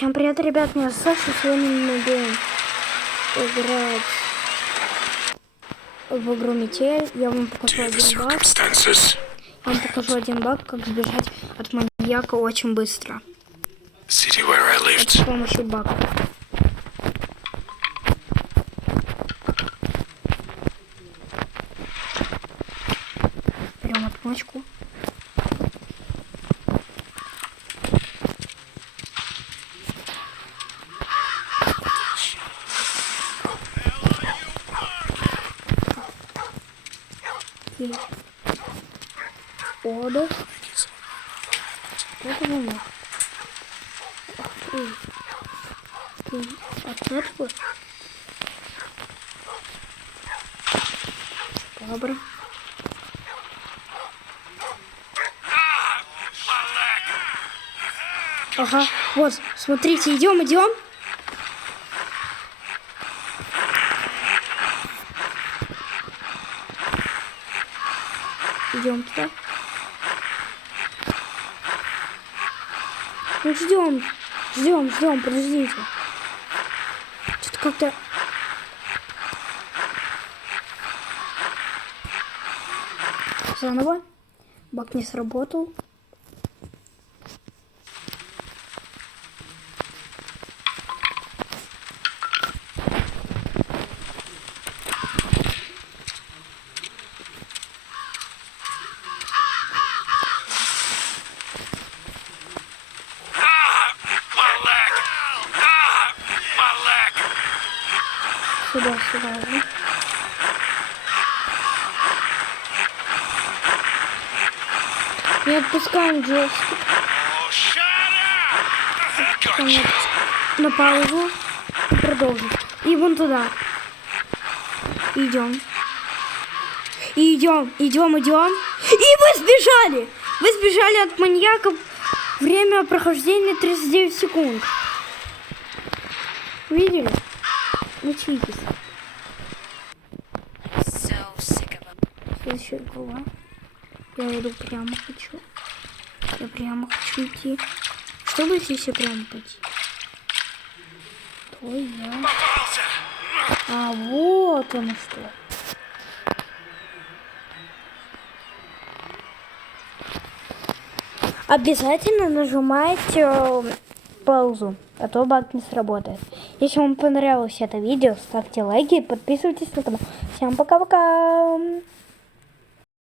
Всем привет, ребят, меня Саша. Сегодня мы будем играть в игру Метель. Я вам покажу один баг. Как сбежать от маньяка очень быстро. С помощью бага. Берем отмычку. Отдых. Вот оно. Отметку. Добро. Ага, вот, смотрите, идем. Идем туда. Ну ждем, подождите. Что-то как-то... Заново. Баг не сработал. Сюда. Да? Не отпускаем джойстик. На паузу. И продолжим. И вон туда. Идем. И вы сбежали! Вы сбежали от маньяка. Время прохождения 39 секунд. Видели? Учитесь. Следующая глава. Я иду прямо хочу. Я прямо хочу идти. Что будет, если прямо пойти? То я... А вот оно что. Обязательно нажимайте паузу, а то баг не сработает. Если вам понравилось это видео, ставьте лайки и подписывайтесь на канал. Всем пока-пока!